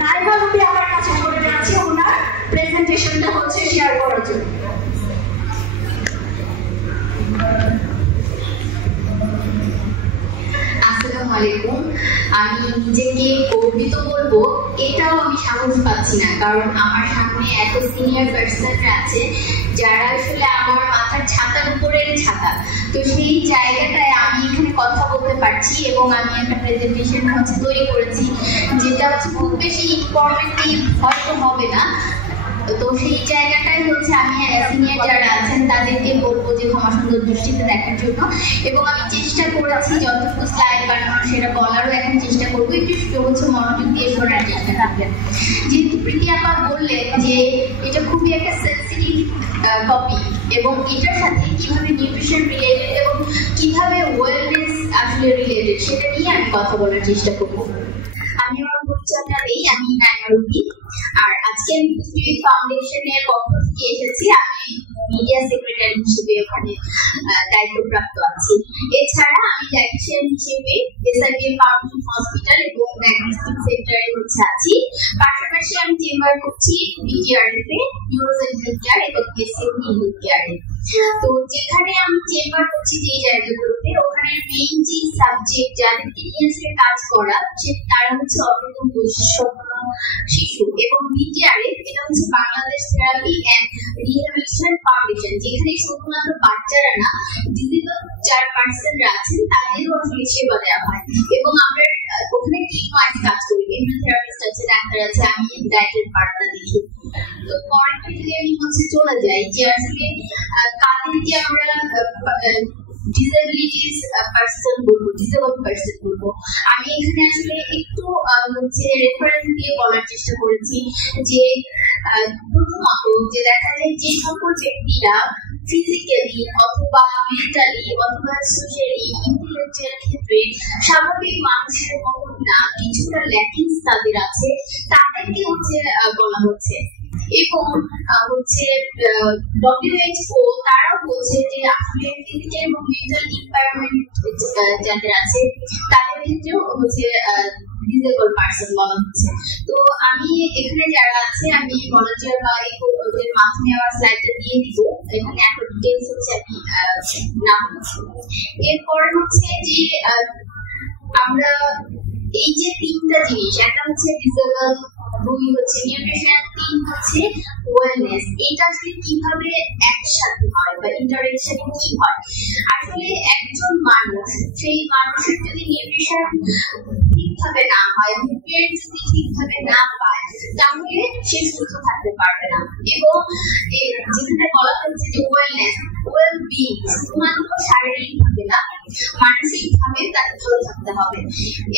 নাইবা রুবি আমার কাছে করে যাচ্ছি ওনার প্রেজেন্টেশনটা হচ্ছে শেয়ার করার জন্য। আসসালামু আলাইকুম। আমি নিজেকে গর্বিত বলবো এটাও আমি সাহস পাচ্ছি না, কারণ আমার সামনে এত সিনিয়র পার্সনরা আছে যারা আসলে আমার মাথার ছাতার উপরের ছাতা। তো সেই জায়গাটায় আমি এখানে কথা বলতে পারছি এবং আমি একটা প্রেজেন্টেশন হচ্ছে তৈরি করেছি, যেটা হচ্ছে খুব বেশি ইনফরমেটিভ হয়তো হবে না। তো সেই জায়গাটাই হচ্ছে আমি সিনিয়র যারা আছেন তাদেরকে বলবো যে ক্ষমা সুন্দর দৃষ্টিতে দেখার জন্য, এবং আমি চেষ্টা করেছি যতটুকু স্লাইড বানানো সেটা বলারও এখন চেষ্টা করবো, একটু হচ্ছে মনোযোগ দিয়ে শোনার চেষ্টা করবেন। যেহেতু প্রীতি আপা বললেন যে এটা খুবই একটা সেন্সিটিভ টপিক এবং এটার সাথে কিভাবে নিউট্রিশন রিলেটেড এবং কিভাবে ওয়েলনেস আসলে রিলেটেড সেটা নিয়ে আমি কথা বলার চেষ্টা করবো। আমি আমার পরিচয়টা দিই, আমি নাইমা রুবি, আর আজকে আমি স্পিরিট ফাউন্ডেশনের পক্ষ থেকে এসেছি। আমি মিডিয়া সেক্রেটারি হিসেবে ওখানে দায়িত্বপ্রাপ্ত আছি। এছাড়া আমি ডায়েটিশিয়ান হিসেবে এসআইবিএম ফাউন্ডেশন হসপিটাল এবং ডায়াগনস্টিক সেন্টারে হচ্ছে আছি। পাশাপাশি আমি চেম্বার করছি বিটিআরএফ এ, নিউরোজেন হেলথ কেয়ার এবং এসএমই হেলথ কেয়ারে। তো যেখানে আমি চেম্বার করছি যে জায়গাগুলোতে, ওখানে মেইন যে সাবজেক্ট যাদেরকে নিয়ে আসলে কাজ করা তারা হচ্ছে অটোইমিউন বৈশিষ্ট্যপূর্ণ শিশু, এবং বিটিআরএফ এটা হচ্ছে Bangladesh therapy and rehabilitation foundation, যেখানে শুধুমাত্র বাচ্চারা না, ডিজেবল যারা পার্সনরা আছেন তাদেরও আসলে সেবা দেওয়া হয়। এবং আমরা ওখানে টিম ওয়াইজ কাজ করি, বিভিন্ন থেরাপিস্ট আছে, ডাক্তার আছে, আমি ডায়েটের পার্টটা দেখি। তো পরেরটা যদি আমি হচ্ছে চলে যাই যে আসলে কাদেরকে আমরা ডিসেবিলিটিস পার্সন বলবো, ডিসেবল পার্সন বলবো, আমি এখানে আসলে একটু হচ্ছে রেফারেন্স দিয়ে বলার চেষ্টা করেছি যে প্রথমত যে দেখা যায় যে সকল ব্যক্তিরা ফিজিক্যালি অথবা মেন্টালি অথবা সোশ্যালি ইন্টেলেকচুয়াল ক্ষেত্রে স্বাভাবিক মানুষের মতো না, কিছুটা ল্যাকিংস তাদের আছে, তাদেরকে হচ্ছে বলা হচ্ছে। এবং হচ্ছে WHO তারাও বলছে যে আসলে ফিজিক্যাল এবং মেন্টাল ইম্পায়ারমেন্ট যাদের আছে তাদের ক্ষেত্রেও হচ্ছে ডিসেবল পার্সন বলা হচ্ছে। তো আমি এখানে যারা আছে আমি ভলান্টিয়ার বা ওদের মাধ্যমে আমার স্লাইডটা দিয়ে দিব, এখানে এত ডিটেইলস হচ্ছে আমি না বলছি। এরপরে হচ্ছে যে আমরা এই যে তিনটা জিনিস, একটা হচ্ছে ডিসেবল, দুই হচ্ছে নিউট্রিশন, তিন হচ্ছে ওয়েলনেস, এটা আসলে কিভাবে একসাথে হয় বা ইন্টারেকশনে কি হয়। আসলে একজন মানুষ, সেই মানুষের যদি নিউট্রিশন ঠিকভাবে না হয়, নিউট্রিয়েন্ট যদি ঠিকভাবে না পায়, তাহলে সে সুস্থ থাকতে পারবে না। এবং যেখানে বলা হচ্ছে যে ওয়েলনেস, ওয়েল বিং শুধুমাত্র শারীরিক ভাবে না, মানসিক ভাবে তাকে ভালো থাকতে হবে।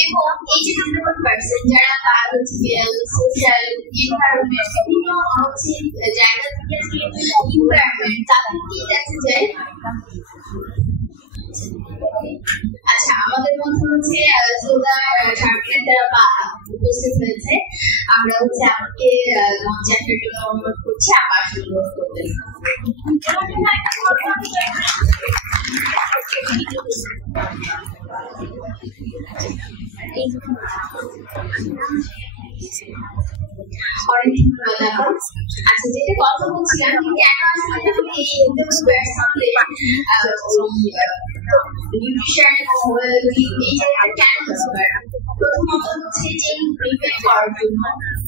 এবং এই যে ডিসেবল পার্সন যারা বায়োলজিক্যাল, সোশ্যাল, এনভায়রনমেন্ট বিভিন্ন হচ্ছে জায়গা থেকে আসলে ইনভায়রনমেন্ট, তাদেরকেই দেখা যায়। আচ্ছা, আমাদের মধ্যে হচ্ছে উপস্থিত হয়েছে, আমরা হচ্ছে আমাকে মঞ্চে আসার জন্য অনুরোধ করছি, আবার অনুরোধ করবেন। অনেক ধন্যবাদ আপা। আচ্ছা, যেটা কথা বলছিলাম কেন আসলে এই নিউট্রিশন এবং ওয়েলবিং এই জায়গাটা কেন দরকার? প্রথমত হচ্ছে যে প্রিভেন্ট করার জন্য,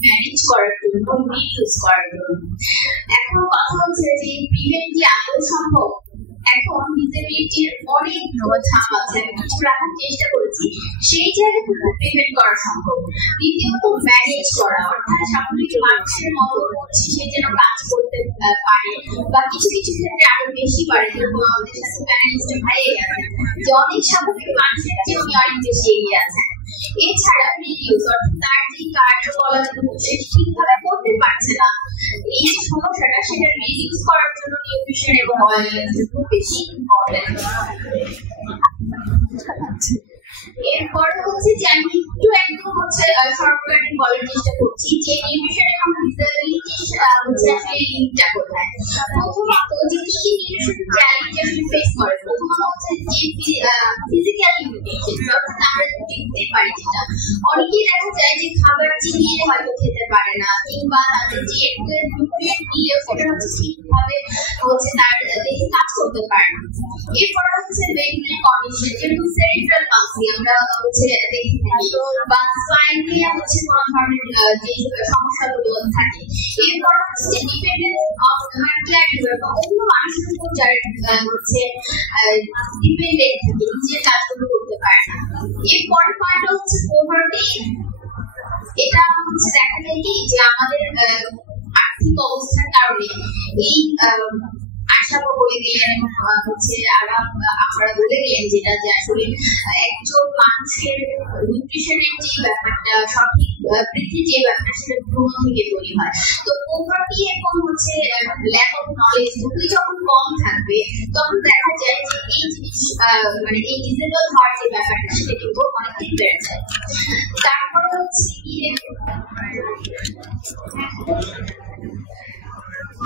ম্যানেজ করার জন্য, রিডিউস করার জন্য। এখন কথা হচ্ছে যে প্রিভেন্ট কি আদৌ সম্ভব? এখন ডিসেবিলিটির অনেক ধাপ আছে, কিছু রাখার চেষ্টা করেছি, সেই জায়গা থেকে প্রিভেন্ট করা সম্ভব। দ্বিতীয়ত ম্যানেজ করা, অর্থাৎ স্বাভাবিক মানুষের মতো সে যেন কাজ করতে পারে, বা কিছু কিছু ক্ষেত্রে আরো বেশি পারে, যেরকম আমাদের সাথে প্যানেলিস্ট ভাই আছে যে অনেক স্বাভাবিক মানুষের চেয়ে উনি অনেক বেশি এগিয়ে আছেন। এছাড়া রিডিউস, অর্থাৎ তার যে কার্যকলাপগুলো সে ঠিকভাবে করতে পারছে না, এই যে সমস্যাটা সেটা রিডিউস করার জন্য নিউট্রিশন এবং ওয়েলনেস খুব বেশি ইম্পর্টেন্ট। এরপরে হচ্ছে যে আমি একটু একদম হচ্ছে শর্টকাটে বলার চেষ্টা করছি যে নিউট্রিশন এবং ডিসেবিলিটি হচ্ছে আসলে লিঙ্কটা কোথায়। প্রথমত যে কি কি নিউট্রিশন চ্যালেঞ্জ আসলে ফেস করে, প্রথমত হচ্ছে যে ফিজিক্যাল লিমিটেশন, অর্থাৎ আমরা দেখতে পারি যেটা অনেকেই দেখা যায় যে খাবার চিনিয়ে হয়তো খেতে পারে না, কিংবা তাদের যে নিউট্রিয়েন্ট দিয়ে সেটা হচ্ছে ঠিকভাবে হচ্ছে তার দেহে কাজ করতে পারে না। এরপরে হচ্ছে মেন্টাল কন্ডিশন, যেরকম সেরিব্রাল পালসি আমরা হচ্ছে দেখে থাকি, বা স্পাইনিয়া হচ্ছে কোনো ধরনের যে সমস্যাগুলো থাকে। এরপর হচ্ছে যে ডিপেন্ডেন্স অফ ক্যারিয়ার বা অন্য মানুষের উপর যারা হচ্ছে ডিপেন্ডেন্ট থাকে, নিজের কাজগুলো করতে পারে না। এরপরের পয়েন্ট হচ্ছে পভার্টি। এটা হচ্ছে দেখা যায় কি যে আমাদের আর্থিক অবস্থার কারণে এই আশাবা বলে গেলেন এবং হচ্ছে আপনারা বলে গেলেন যেটা যে আসলে একজন মানুষের নিউট্রিশনের যে ব্যাপারটা, সঠিক বৃদ্ধির যে ব্যাপারটা, সেটা ভ্রূণ থেকে তৈরি হয়। তো পভার্টি এবং হচ্ছে ল্যাক অফ নলেজ দুটোই যখন কম থাকবে তখন দেখা যায় যে এই জিনিস মানে এই ডিসেবল হওয়ার যে ব্যাপারটা সেটা কিন্তু অনেকটাই বেড়ে যায়। তারপরে হচ্ছে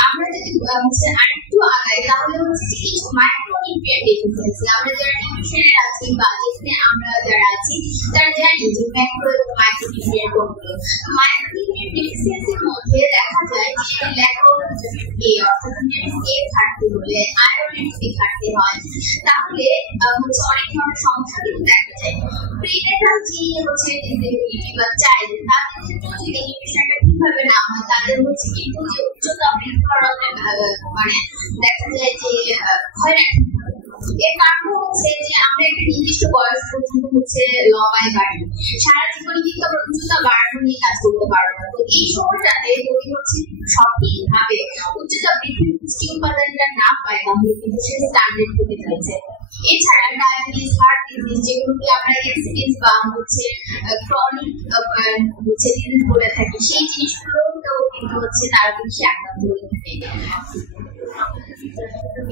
আমরা যদি হচ্ছে আরেকটু আগাই তাহলে হচ্ছে যে কিছু মাইক্রোনিউট্রিয়েন্ট ডেফিসিয়েন্সি, আমরা যারা নিউট্রিশনে আছি বা যেখানে আমরা যারা আছি তারা জানি যে ম্যাক্রো এবং মাইক্রোনিউট্রিয়েন্ট কোনগুলো। মাইক্রোনিউট্রিয়েন্ট ডেফিসিয়েন্সির মধ্যে দেখা যায় যে ল্যাক অফ এ, অর্থাৎ ভিটামিন এ ঘাটতি হলে, আয়রনের যদি ঘাটতি হয় তাহলে হচ্ছে অনেক ধরনের সমস্যা কিন্তু দেখা যায়। প্রিনেটাল যে হচ্ছে ডিসেবিলিটি বা চাইল্ড, তাদের ক্ষেত্রে যদি নিউট্রিশনটা ঠিকভাবে না হয় তাদের হচ্ছে কিন্তু যে উচ্চতা মানে দেখা যায় যে হয় না। এর কারণ হচ্ছে যে আমরা একটা নির্দিষ্ট বয়স পর্যন্ত হচ্ছে লম্বায় বাড়ি, সারা জীবনে কিন্তু আমরা উচ্চতা বাড়ানো নিয়ে কাজ করতে পারবো না। তো এই সময়টাতে যদি হচ্ছে সঠিকভাবে উচ্চতা বৃদ্ধির পুষ্টি উপাদানটা না পায় তাহলে কিন্তু সে স্ট্যান্ডার্ড থেকে যাচ্ছে। এছাড়া ডায়াবেটিস, হার্ট ডিজিজ, যেগুলোকে আমরা এক্সিডেন্স বা হচ্ছে ক্রনিক হচ্ছে ডিজিজ বলে থাকি, সেই জিনিসগুলোতেও কিন্তু হচ্ছে তারা বেশি আক্রান্ত হয়ে থাকে।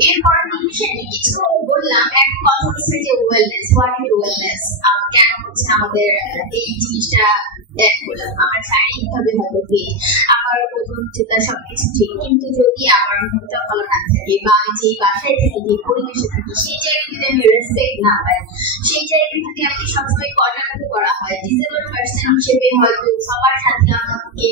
এরপর নিউট্রিশনে কিছু বললাম, এক কথা হচ্ছে যে ওয়েলনেস। What is wellness? কেন হচ্ছে আমাদের এই জিনিসটা দেখ করলাম? আমার শারীরিকভাবে হয়তো ঠিক, আমার প্রথমটা সবকিছু ঠিক, কিন্তু যদি আমার মনটা ভালো না থাকে বা আমি যে বাসায় থাকি, যে পরিবেশে থাকি, সেই জায়গায় যদি আমি রেসপেক্ট না পাই, সেই জায়গায় যদি আমাকে সবসময় কটাক্ষ করা হয়, ডিসেবল পার্সন হিসেবে হয়তো সবার সাথে আমাকে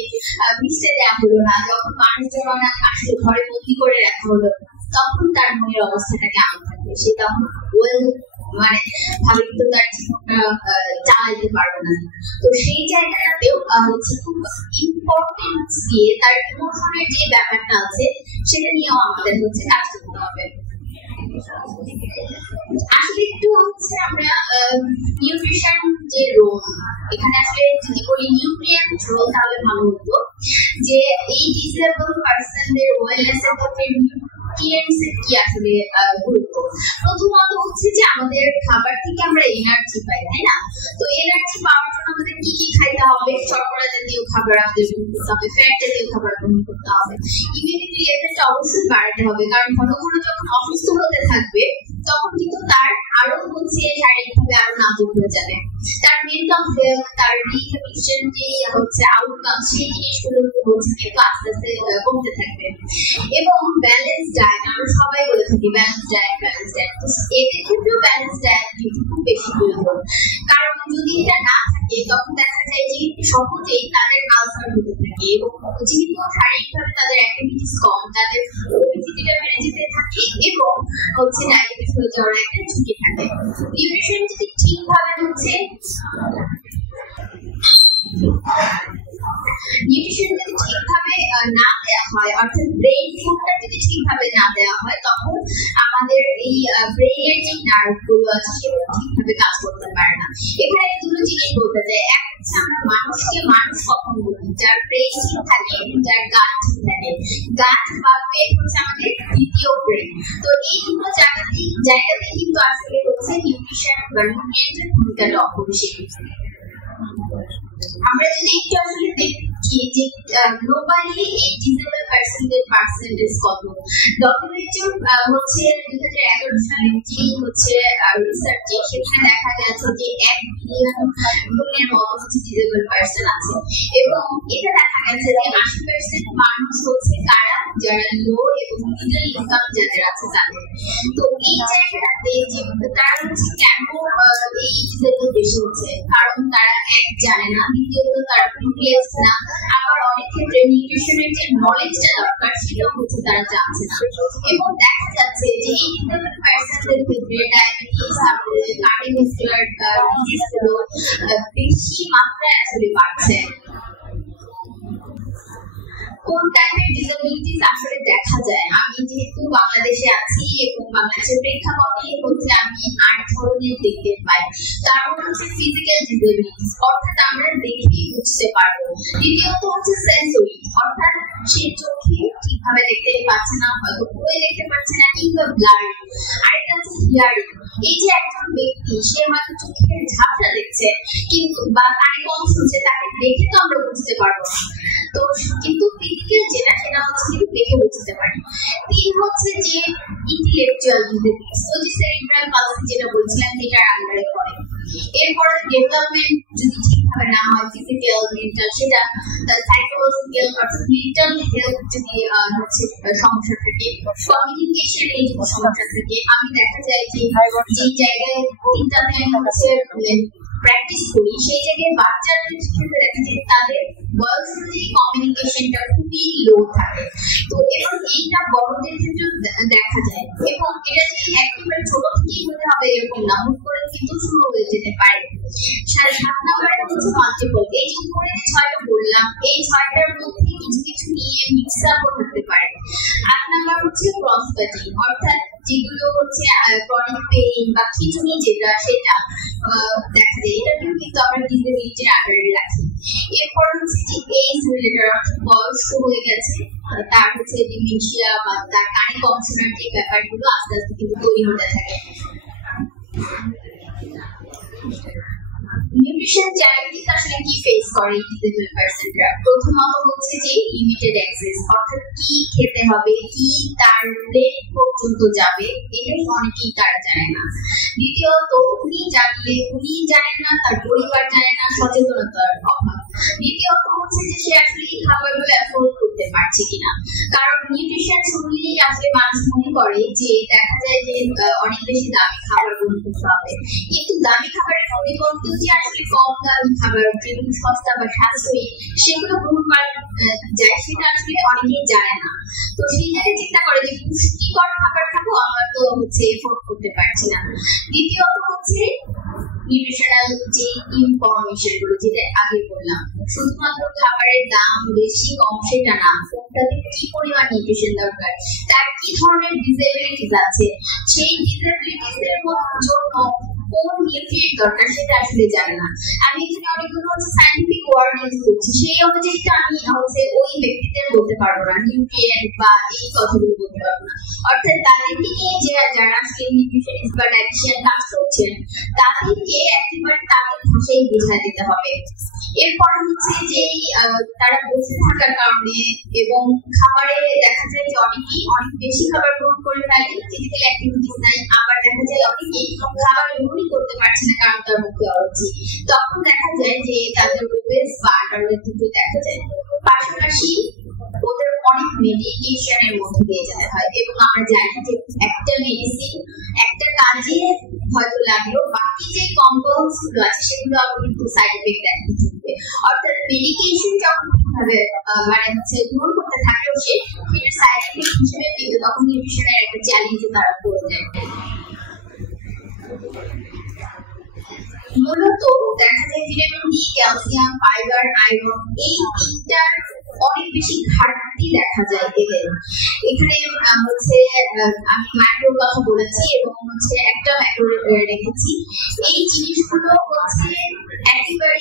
মিশতে দেওয়া হলো না, যখন মানুষজন আসলে ঘরে বন্দি করে রাখা হলো, তখন তার মনের অবস্থাটা কেমন থাকবে? সে তখন মানে ভাবে কিন্তু তার জীবনটা চালাইতে পারবে না। তো সেই জায়গাটাতেও হচ্ছে খুব ইম্পর্টেন্স দিয়ে তার ইমোশনের যে ব্যাপারটা আছে সেটা নিয়েও আমাদের হচ্ছে কাজ করতে হবে। আসলে একটু হচ্ছে আমরা নিউট্রিশন যে রোল, এখানে আসলে যদি বলি নিউট্রিয়েন্ট রোল তাহলে ভালো হতো যে এই ডিসেবল পার্সনদের ওয়েলনেসের ক্ষেত্রে নিউট্রিয়েন্টসের কি আসলে গুরুত্ব। প্রথমত হচ্ছে যে আমাদের খাবার থেকে আমরা এনার্জি পাই, তাই না? তো এনার্জি পাওয়ার জন্য আমাদের কি কি খাইতে হবে? শর্করা জাতীয় খাবার আমাদের গ্রহণ করতে হবে, ফ্যাট জাতীয় খাবার গ্রহণ করতে হবে, ইমিউনিটি লেভেলটা অবশ্যই বাড়াতে হবে, কারণ ঘন ঘন যখন অসুস্থ হতে থাকবে তখন কিন্তু তার আরো হচ্ছে শারীরিকভাবে আরো নাজুক হয়ে যাবে। তার মেন্টাল হেলথ, তার রিহ্যাবিলিটেশন যে হচ্ছে আউটকাম, সেই জিনিসগুলো হচ্ছে কিন্তু আস্তে আস্তে কমতে থাকবে। এবং ব্যালেন্স ডায়েট, আমরা সবাই বলে থাকি ব্যালেন্স ডায়েট, ব্যালেন্স ডায়েট। তো এদের ক্ষেত্রেও ব্যালেন্স ডায়েট কিন্তু খুব বেশি প্রয়োজন, কারণ যদি এটা না থাকে তখন দেখা যায় যে সহজেই তাদের আলসার হতে থাকে, এবং যেহেতু শারীরিকভাবে তাদের অ্যাক্টিভিটিস কম, তাদের ওবেসিটিটা বেড়ে যেতে থাকে এবং হচ্ছে ডায়াবেটিস হয়ে যাওয়ার একটা ঝুঁকি থাকে। নিউট্রিশন যদি ঠিকভাবে হচ্ছে নিউট্রিশন যদি ঠিকভাবে না দেওয়া হয়, অর্থাৎ ব্রেইন ফুডটা যদি ঠিকভাবে না দেওয়া হয়, তখন আমাদের এই ব্রেইনের যে নার্ভগুলো আছে সেগুলো ঠিকভাবে কাজ করতে পারে না। এখানে দুটো জিনিস বলতে চাই, এক হচ্ছে আমরা মানুষকে মানুষ কখন বলি? যার ব্রেইন ঠিক থাকে, যার গাট ঠিক থাকে। গাট বা পেট হচ্ছে আমাদের দ্বিতীয় ব্রেইন। তো এই দুটো জায়গাতে কিন্তু আসলে হচ্ছে নিউট্রিশন বা নিউট্রিয়েন্টের ভূমিকাটা অপরিসীম। আমরা যদি একটু আসলে কি যে গ্লোবালি এই ডিসেবল পার্সনদের পার্সেন্টেজ কত। WHO হচ্ছে 2011 সালে যে হচ্ছে রিসার্চে সেখানে দেখা গেছে যে 1 বিলিয়নের মতো হচ্ছে ডিসেবল পার্সন আছে, এবং এটা দেখা গেছে যে 80% মানুষ হচ্ছে তারা যারা লো এবং মিডল ইনকাম যাদের আছে তাদের। তো এই জায়গাটাতে যে তারা হচ্ছে কেন এই ডিসেবল বেশি হচ্ছে, কারণ তারা এক জানে না, দ্বিতীয়ত তারা প্রিভিলেজ না, আবার অনেক ক্ষেত্রে নিউট্রিশনের যে নলেজটা দরকার সেটাও হচ্ছে তারা জানছে না। এবং দেখা যাচ্ছে যে এই ডিসেবল পার্সনদের ক্ষেত্রে ডায়াবেটিস, কার্ডিওভাস্কুলার ডিজিজগুলো বেশি মাত্রায় আসলে বাড়ছে। কোন টাইপের ডিসেবিলিটিস আসলে দেখা যায়, আমি যেহেতু বাংলাদেশে আছি এবং বাংলাদেশের প্রেক্ষাপটে হচ্ছে আমি 8 ধরনের দেখতে পাই। তার মধ্যে হচ্ছে ফিজিক্যাল ডিসেবিলিটিস, অর্থাৎ আমরা দেখেই বুঝতে পারবো। দ্বিতীয়ত হচ্ছে সেন্সরি, অর্থাৎ সে চোখে ঠিকভাবে দেখতে পাচ্ছে না, হয়তো পুরোই দেখতে পাচ্ছে না কিংবা ব্লারি। আরেকটা হচ্ছে হিয়ারিং, এই যে একজন ব্যক্তি সে হয়তো চোখের ঝাপটা দেখছে কিন্তু বা কানে কম শুনছে, তাকে দেখে তো আমরা বুঝতে পারবো না, তো কিন্তু ফিজিক্যাল যেটা সেটা হচ্ছে কিন্তু দেখে বুঝতে পারি। 3 হচ্ছে যে ইন্টেলেকচুয়াল ডিসেবিলিটিস, ওই যে সেরিব্রাল পালসি যেটা বলছিলাম এটার আন্ডারে পড়ে। এরপরে ডেভেলপমেন্ট যদি ঠিকভাবে না হয়, ফিজিক্যাল মেন্টাল সেটা সাইকোলজিক্যাল অর্থাৎ মেন্টাল হেলথ যদি হচ্ছে সমস্যা থাকে, কমিউনিকেশন এই সমস্যা থাকে, আমি দেখা যায় যে যেই জায়গায় 3টাতে হচ্ছে প্র্যাকটিস করি সেই জায়গায় বাচ্চাদের ক্ষেত্রে দেখা যায় তাদের বয়স অনুযায়ী কমিউনিকেশনটা খুবই লো থাকে। তো এবং এইটা বড়দের ক্ষেত্রেও দেখা যায়, এবং এটা যে একেবারে ছোট থেকেই হতে হবে এরকম না, হুট করে কিন্তু শুরু হয়ে যেতে পারে। 7 নম্বরে হচ্ছে মাল্টিপল, এই যে উপরে যে 6টা বললাম এই 6টার মধ্যে কিছু কিছু নিয়ে মিক্স আপও থাকতে পারে। 8 নম্বর হচ্ছে ক্রসকাটিং, অর্থাৎ যেগুলো হচ্ছে ক্রনিক পেইন বা খিঁচুনি যেটা সেটা দেখা যায়, এটাকেও কিন্তু আমরা ডিসেবিলিটির আন্ডারে রাখি। এরপর হচ্ছে যে এজ রিলেটেড, অর্থাৎ বয়স্ক হয়ে গেছে তার হচ্ছে ডিমেনশিয়া বা তার কানে কম শোনার যে ব্যাপারগুলো আস্তে আস্তে কিন্তু তৈরি হতে থাকে। নিউট্রিশন চ্যালেঞ্জেস আসলে কি ফেস করে ডিসেবল পারসনরা? প্রথমত হচ্ছে যে লিমিটেড অ্যাক্সেস, অর্থাৎ কি খেতে হবে, কি তার প্লেট পর্যন্ত যাবে এটাই অনেকেই তারা জানে না। দ্বিতীয়ত উনি জানলে উনি জানেন না, তার পরিবার জানে না, সচেতনতার অভাব। দ্বিতীয়ত হচ্ছে যে সে আসলে এই খাবারগুলো অ্যাফোর্ড করতে পারছে কিনা, কারণ নিউট্রিশন শুনলেই আসলে মানুষ মনে করে যে দেখা যায় যে অনেক বেশি দামি খাবার গ্রহণ করতে হবে, কিন্তু দামি খাবারের পরিবর্তে যে আসলে কম দামি খাবার যেগুলো সস্তা বা সাশ্রয়ী সেগুলো গ্রহণ করা যায় সেটা আসলে অনেকেই জানে না। তো সেই জায়গায় চিন্তা করে যে পুষ্টিকর খাবার খাবো, আমরা তো হচ্ছে এফোর্ড করতে পারছি না। দ্বিতীয়ত হচ্ছে নিউট্রিশনাল যে ইনফরমেশন গুলো যেটা আগে বললাম, শুধুমাত্র খাবারের দাম বেশি কম সেটা না, কোনটাতে কি পরিমাণ নিউট্রিশন দরকার, তার কি ধরনের ডিসেবিলিটিস আছে, সেই ডিসেবিলিটিস এর জন্য কোন নিউট্রিয়েন্ট দরকার সেটা আসলে জানে না। আমি এখানে অনেকগুলো হচ্ছে সায়েন্টিফিক ওয়ার্ড ইউজ করছি, সেই অনুযায়ী তো আমি হচ্ছে ওই ব্যক্তিদের বলতে পারবো না, নিউট্রিয়েন্ট বা এই কথাগুলো বলতে পারবো না। অর্থাৎ তাদেরকে নিয়ে যারা আসলে নিউট্রিশনিস্ট বা ডায়েটিশিয়ান কাজ করছেন তাদেরকে একেবারে তাদের ভাষায় বোঝায় দিতে হবে। এরপর হচ্ছে যে তারা বসে থাকার কারণে এবং খাবারে দেখা যায় যে অনেকেই অনেক বেশি খাবার গ্রহণ করে ফেলে, ফিজিক্যাল অ্যাক্টিভিটিস নাই, আবার দেখা যায় অনেকেই খাবার গ্রহণই করতে পারছে না কারণ তার মুখে অ্যালার্জি, তখন দেখা যায় যে তাদের ওবেস বা আন্ডারওয়েট দুটো দেখা যায়। পাশাপাশি ওদের অনেক মেডিকেশনের মধ্যে দিয়ে যেতে হয়, এবং আমরা জানি যে একটা মেডিসিন একটা কাজে হয়তো লাগলো, বাকি যে কম্পাউন্ডস গুলো আছে সেগুলো আবার কিন্তু সাইড এফেক্ট দেখতে থাকবে। অর্থাৎ মেডিকেশন যখন ভাবে মানে হচ্ছে গ্রহণ করতে থাকলেও সেটার সাইড এফেক্ট হিসেবে কিন্তু তখন নিউট্রিশনের একটা চ্যালেঞ্জে তারা পড়ে যায়। মূলত দেখা যায় vitamin D, calcium, fibre, iron এই তিনটার অনেক বেশি ঘাটতি দেখা যায় এদের। এখানে হচ্ছে আমি ম্যাক্রোর কথা বলেছি এবং হচ্ছে একটা ম্যাক্রো রেখেছি। এই জিনিসগুলো হচ্ছে একেবারে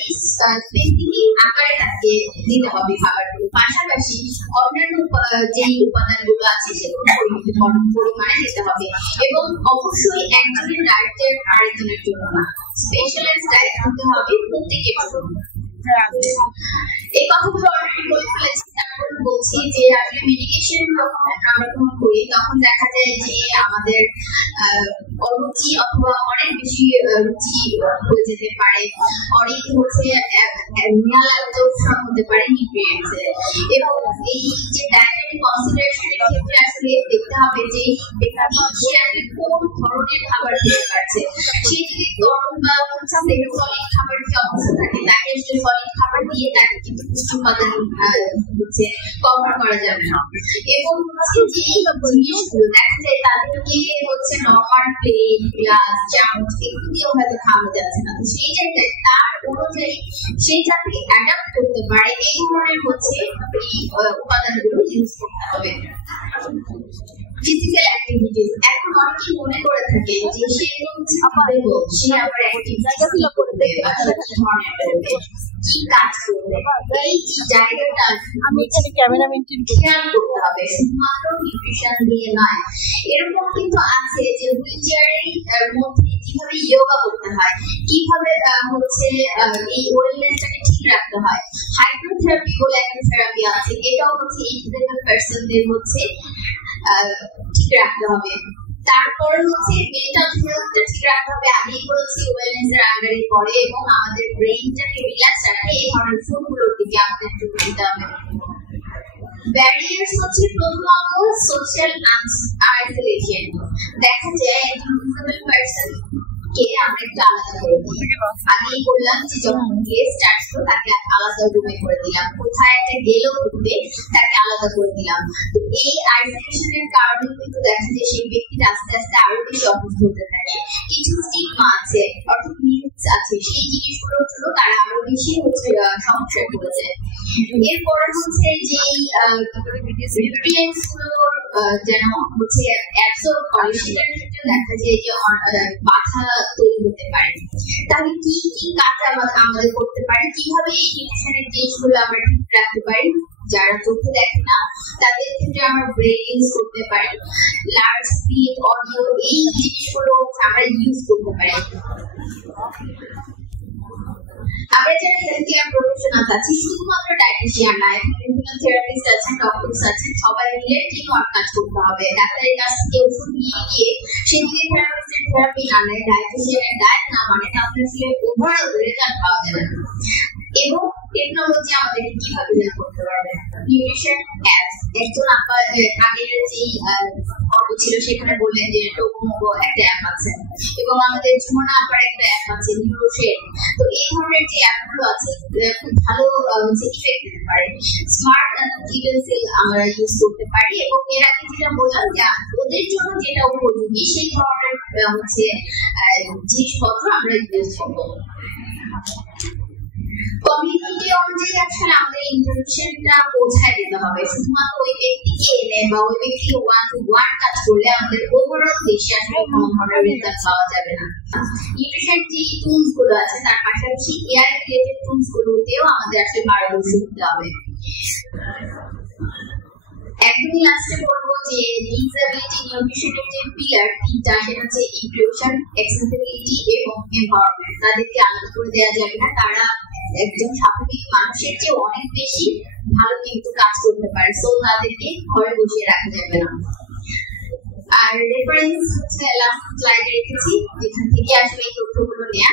স্পেসিফিক আকারে তাকে দিতে হবে খাবারগুলো, পাশাপাশি অন্যান্য যে উপাদানগুলো আছে সেগুলো পরিমাণে দিতে হবে, এবং অবশ্যই একজনের ডায়েটের আরেকজনের জন্য না, স্পেশালাইজড ডায়েট হতে হবে প্রত্যেকের জন্য। এই কথাগুলো অলরেডি বলছি যে আসলে মেডিকেশন যখন আমরা গ্রহণ করি তখন দেখা যায় যে আমাদের অরুচি অথবা অনেক বেশি রুচি হয়ে যেতে পারে, অনেক হচ্ছে ম্যালঅ্যাবজর্পশন হতে পারে নিউট্রিয়েন্টস এর। এবং এই যে ডায়েটারি কনসিডারেশনের ক্ষেত্রে আসলে দেখতে হবে যে ব্যক্তি সে আসলে কোন ধরনের খাবার খেতে পারছে। সে যদি তরল বা সলিড খাবার খেয়ে অবস্থা থাকে তাকে আসলে সলিড খাবার দিয়ে তাকে কিন্তু পুষ্টি উপাদান হচ্ছে কভার করা যাবে না। এবং হচ্ছে যে জিনিসগুলো দেখা যায় তাদেরকে হচ্ছে নরমাল প্লেট গ্লাস চামচ এগুলো দিয়েও হয়তো খাওয়া যাচ্ছে না, তো সেই জায়গায় তার অনুযায়ী সেই যাতে অ্যাডাপ্ট করতে পারে এই ধরনের হচ্ছে এই উপাদানগুলো ইউজ করতে হবে। ফিজিক্যাল অ্যাক্টিভিটিস, এখন অনেকেই মনে করে থাকে যে সে সে আবার অ্যাক্টিভিটি করবে বা কি ধরনের করবে কি কাজ করবে, এই জায়গাটা আমি এখানে ক্যামেরা মেনটেন খেয়াল করতে হবে শুধুমাত্র নিউট্রিশন দিয়ে নয়। এরকম কিন্তু আছে যে হুইল চেয়ারের মধ্যে কিভাবে যোগা করতে হয়, কিভাবে হচ্ছে এই ওয়েলনেসটাকে ঠিক রাখতে হয়। হাইড্রোথেরাপি বলে একটা থেরাপি আছে, এটাও হচ্ছে এই পার্সনদের হচ্ছে ঠিক রাখতে হবে। তারপরে হচ্ছে মেন্টাল হেলথটা ঠিক রাখতে হবে, আগেই বলেছি ওয়েলনেস এর আন্ডারে পড়ে, এবং আমাদের ব্রেইনটাকে রিল্যাক্স রাখে এই ধরনের ফুডগুলোর দিকে আমাদের চোখ দিতে হবে। ব্যারিয়ার্স হচ্ছে প্রথমত সোশ্যাল আইসোলেশন। দেখা যায় একজন ডিসেবল পারসন কে আমরা একটু আলাদা করে দিই, আগেই বললাম যে যখন গেস্ট আসলো তাকে আলাদা রুমে করে দিলাম, কোথায় একটা গেলেও ঘুরবে তাকে আলাদা করে দিলাম। তো এই আইসোলেশনের কারণে কিন্তু দেখা যায় সেই ব্যক্তিটা আস্তে আস্তে আরো বেশি অসুস্থ হতে থাকে। কিছু স্টিগমা আছে অর্থাৎ মিথস আছে, সেই জিনিসগুলোর জন্য তারা আরো বেশি হচ্ছে সমস্যায় পড়েছে। এরপর হচ্ছে যে নিউট্রিয়েন্টস গুলোর যেন হচ্ছে অ্যাবসর্ব করে সেটার ক্ষেত্রে দেখা যায় যে বাধা তৈরি হতে পারে। তাহলে কি কি কাজ আমাদের করতে পারে, কিভাবে এই নিউট্রিশনের জিনিসগুলো আমরা ঠিক রাখতে পারি। যারা চোখে দেখে না তাদের ক্ষেত্রে আমরা ব্রেন ইউজ করতে পারি, লার্জ স্পিড অডিও এই জিনিসগুলো আমরা ইউজ করতে পারি। আমরা যারা হেলথ কেয়ার প্রফেশনালস আছি শুধুমাত্র ডায়েটিশিয়ান না, বিভিন্ন থেরাপিস্ট আছেন, ডক্টরস আছেন, সবাই মিলে টিম ওয়ার্ক কাজ করতে হবে। ডাক্তারের কাছ থেকে ওষুধ নিয়ে গিয়ে সে যদি থেরাপিস্টের থেরাপি না নেয়, ডায়েটিশিয়ানের ডায়েট না মানে, তাহলে আসলে ওভারঅল রেজাল্ট পাওয়া যাবে না। এবং টেকনোলজি আমাদের কিভাবে হেল্প করতে পারবে, নিউট্রিশন অ্যাপস। একজন আগের যেই পর্ব ছিল সেখানে বললেন যে টোকোমোগো একটা অ্যাপ আছে, এবং আমাদের ঝুমনা আপার একটা অ্যাপ আছে নিউরোশেড। তো এই ধরনের যে অ্যাপগুলো আছে খুব ভালো ইফেক্ট দিতে পারে। স্মার্ট ইউটেন্সিল আমরা ইউজ করতে পারি, এবং এর আগে যেটা বললাম যে ওদের জন্য যেটা উপযোগী সেই ধরনের হচ্ছে জিনিসপত্র আমরা ইউজ করবো। কমিউনিটি অনুযায়ী আসলে আমাদের ইন্টারভিউশনটা পৌঁছায় দিতে হবে। শুধুমাত্র ওই ব্যক্তিকে এনে বা ওই ব্যক্তিকে ওয়ান টু ওয়ান কাজ করলে আমাদের ওভারঅল দেশে আসলে কোনো ধরনের রেজাল্ট পাওয়া যাবে না। নিউট্রিশন যে টুলস গুলো আছে তার পাশাপাশি এআই রিলেটেড টুলস গুলোতেও আমাদের আসলে পারদর্শী হতে হবে। একদমই লাস্টে বলবো যে ডিসএবিলিটি নিউট্রিশনের যে পিলার তিনটা, সেটা হচ্ছে ইনক্লুশন, অ্যাক্সেসিবিলিটি এবং এমপাওয়ারমেন্ট। তাদেরকে আলাদা করে দেওয়া যাবে না, তারা একজন স্বাভাবিক মানুষের চেয়ে অনেক বেশি ভালো কিন্তু কাজ করতে পারে, সো তাদেরকে ঘরে বসিয়ে রাখা যাবে না। আর রেফারেন্স হচ্ছে লাস্ট স্লাইডে রেখেছি যেখান থেকে আসলে এই তথ্যগুলো নেওয়া।